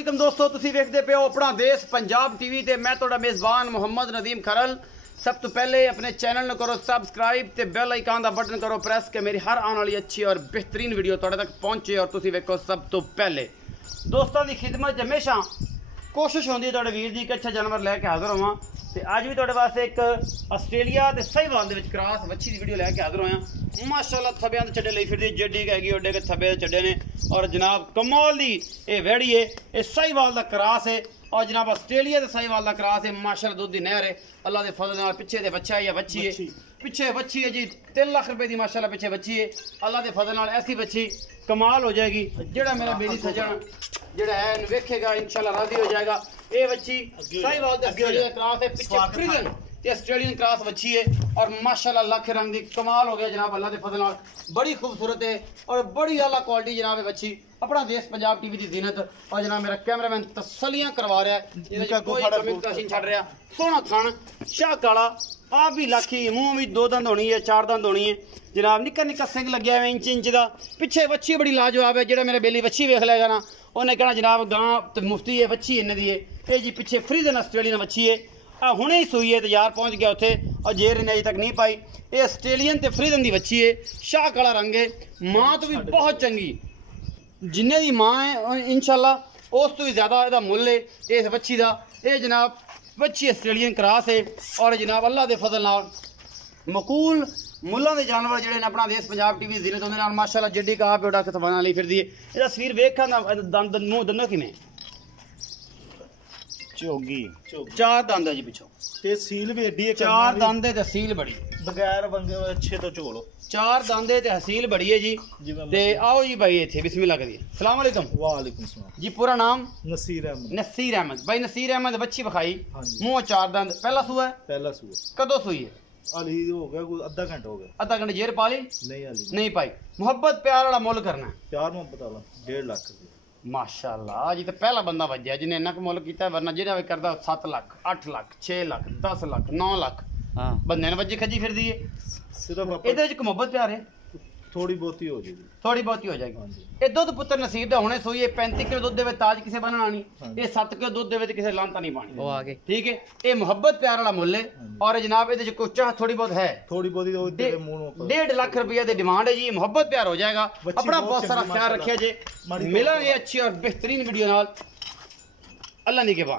वालेकुम दोस्तों, तुसी वेखदे पे हो अपना देश पंजाब टीवी ते मैं तुहाडा मेज़बान मोहम्मद नदीम खरल। सब तो पहले अपने चैनल ਨੂੰ करो सबसक्राइब ते बेल आइकन का बटन करो प्रेस के मेरी हर आने वाली अच्छी और बेहतरीन वीडियो तुहाडे तक पहुंचे और तुसी वेखो सब तो पहले। दोस्तों की खिदमत हमेशा कोशिश होंदी है तुहाडे वीर दी कि अच्छा जानवर लैके हाजिर होवां ते अज भी तुहाडे वास्ते एक आस्ट्रेलिया ते सहीवाल दे विच क्रॉस वच्छी दी वीडियो लैके हाजिर होया। माशाअल्लाह थब्बियां ते छड्डे लई फिरदी जेडी हैगी ओडे के थब्बे छड्डे ने और जनाब कमाल दी ये वैड़ी है, ये सहीवाल दा क्रॉस है और जनाब आस्ट्रेलिया ते सहीवाल दा क्रॉस है। माशाअल्लाह दूध दी नहर है, अल्लाह दे फजल नाल पिछे दे बच्चा है या बच्ची है, पिछे बच्ची है जी 3 लाख रुपए दी माशाअल्लाह पिछे बच्ची है। अल्लाह दे फजल नाल ऐसी बच्ची कमाल हो जाएगी। जेड़ा मेरा बेली सजन जेड़ा है वेखेगा इंशाल्लाह राजी हो जाएगा। ये बच्ची सहीवाल दे क्रॉस है, पिछे फ्रीजन ये ऑस्ट्रेलियन क्रॉस बच्ची है और माशाल्लाह लाख रंग दी कमाल हो गया जनाब। अल्लाह के फजल नाल बड़ी खूबसूरत है और बड़ी आला क्वालिटी जनाब है बच्ची। अपना देश पंजाब टीवी की जीनत और जनाब मेरा कैमरामैन तसलियां करवा रहा है, कोई कमी नहीं छड़ रहा। सोना खान शाह काला आप भी लाखी मुंह भी 2 दंद होनी है 4 दंद होनी है जनाब। निक्का निक्का सिंग लग्या है इंच का, पिछे बच्ची बड़ी लाजवाब है। जो मेरे बेली बच्ची वेख लेगा ना उन्हें कहना जनाब गां तो मुफ्ती है बच्ची इन्हें दी है। ये जी पिछे फ्रीजन ऑस्ट्रेलियन बच्ची है, हुणे ही सूई है तो यार पहुँच गया उत्थे और जेर इन्हें अजे तक नहीं पाई। ये ऑस्ट्रेलियन ते फ्रीजन की बच्ची है, शाह काला रंग है, माँ तो भी बहुत चंगी जिन्हें दी माँ है इंशाल्लाह उस तो भी ज़्यादा इसका मुल है इस बच्ची का। ये जनाब बच्ची ऑस्ट्रेलियन क्रॉस है और जनाब अल्लाह के फजल नाल मकूल मुल्लां दे जानवर जिहड़े ने अपना देश पंजाब टीवी जीनत उहदे नाल माशाल्लाह जिड्डी कहा पेड़ा खतवाना ली फिरदी है। इसदा तस्वीर वेख दंद मुँह दंदों किवें चोगी 4 दंद है जी पिछों ते सील भी एडी है, 4 दंद है ते सील बड़ी बगैर बंगे अच्छे तो झोलो 4 दंद है ते हसील बड़ी है जी। ते आओ जी भाई इत्थे बिस्मिल्लाह करिए। अस्सलाम वालेकुम। वालेकुम सलाम जी पूरा नाम नसीर अहमद। नसीर अहमद भाई नसीर अहमद बच्ची बखाई हाँ जी। मुंह 4 दंद पहला सूआ है, पहला सूआ कदों सूई है? अली हो गया कोई आधा घंटा हो गया। आधा घंटे जेर पा ली नहीं अली नहीं पाई। मोहब्बत प्यार वाला मुल करना है। प्यार मोहब्बत वाला 1.5 लाख रुपए माशाअल्लाह जी। तो पहला बंदा वजया जिन्हें इन्ना मुल किया, वरना जेड़ा भी करदा 7 लाख 8 लाख 6 लाख 10 लाख 9 लाख बंदे ने वजी खजी फिरदी है। सिर्फ ਇਹਦੇ ਵਿੱਚ ਮੁਹੱਬਤ ਪਿਆਰ ਹੈ, थोड़ी बहुत ही हो जाएगी, थोड़ी बहुत ही हो जाएगी। ਇਹ ਦੁੱਧ ਪੁੱਤਰ ਨਸੀਬ ਦਾ ਹੁਣੇ ਸੂਈ 35 ਕਿਲੋ ਦੁੱਧ ਦੇ ਵਿੱਚ ਤਾਜ ਕਿਸੇ ਬਣਨਾ ਨਹੀਂ, ਇਹ 7 ਕਿਲੋ ਦੁੱਧ ਦੇ ਵਿੱਚ ਕਿਸੇ ਲਾਂਤਾ ਨਹੀਂ ਪਾਣੀ। ਉਹ ਆ ਗਏ ਠੀਕ ਹੈ। ਇਹ ਮੁਹੱਬਤ ਪਿਆਰ ਵਾਲਾ ਮੁੱਲ ਹੈ और जनाब ਇਹਦੇ ਚ ਕੋਈ ਚਾਹ थोड़ी बहुत है, थोड़ी बहुत ही तेरे मुंह में 1.5 लाख रुपया की डिमांड है जी। मुहब्बत प्यार हो जाएगा। अपना बहुत सारा ख्याल रखिए जी। मिलेंगे अच्छी और बेहतरीन वीडियो नाल। अल्लाह ने के बाद।